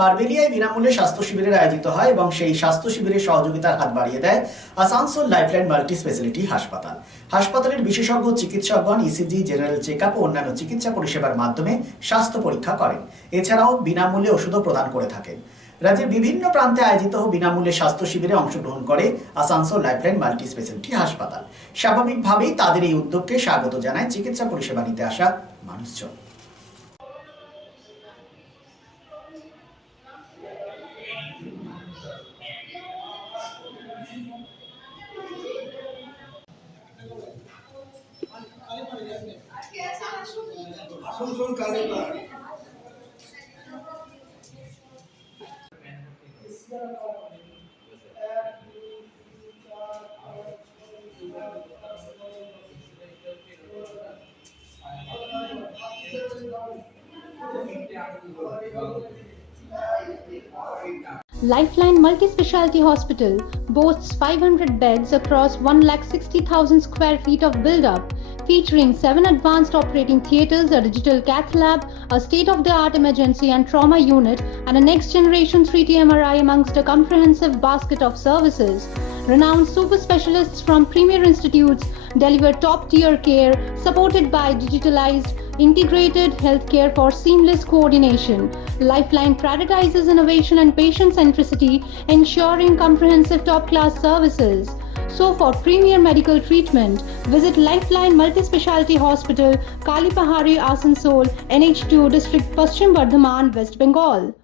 পারবেলিয়ায় বিনামূল্যে স্বাস্থ্য শিবিরের আয়োজিত হয় এবং সেই স্বাস্থ্য শিবিরের সহযোগিতার হাত বাড়িয়ে দেয় আসানসোল লাইফলাইন মাল্টি স্পেশালিটি হাসপাতাল। হাসপাতালের বিশেষজ্ঞ চিকিৎসকগণ ইসিজি, জেনারেল চেকআপ ও অন্যান্য চিকিৎসা পরিষেবার মাধ্যমে স্বাস্থ্য পরীক্ষা করেন। এছাড়াও বিনামূল্যে ওষুধও প্রদান করে থাকেন। রাজ্যের বিভিন্ন প্রান্তে আয়োজিত বিনামূল্যে স্বাস্থ্য শিবিরে অংশগ্রহণ করে আসানসোল লাইফলাইন মাল্টি স্পেশালিটি হাসপাতাল। স্বাভাবিকভাবেই তাদের এই উদ্যোগকে স্বাগত জানায় চিকিৎসা পরিষেবা নিতে আসা মানুষজন। Lifeline Multi-Speciality Hospital boasts 500 beds across 1,60,000 square feet of build-up, featuring 7 advanced operating theatres, a digital cath lab, a state-of-the-art emergency and trauma unit, and a next-generation 3D MRI amongst a comprehensive basket of services. Renowned super specialists from premier institutes deliver top-tier care, supported by digitalized, integrated healthcare for seamless coordination. Lifeline prioritizes innovation and patient centricity, ensuring comprehensive top-class services. So for premier medical treatment, visit Lifeline Multi-Speciality Hospital, Kalipahari, Asansol, NH2 District, Paschim Bardhaman, West Bengal.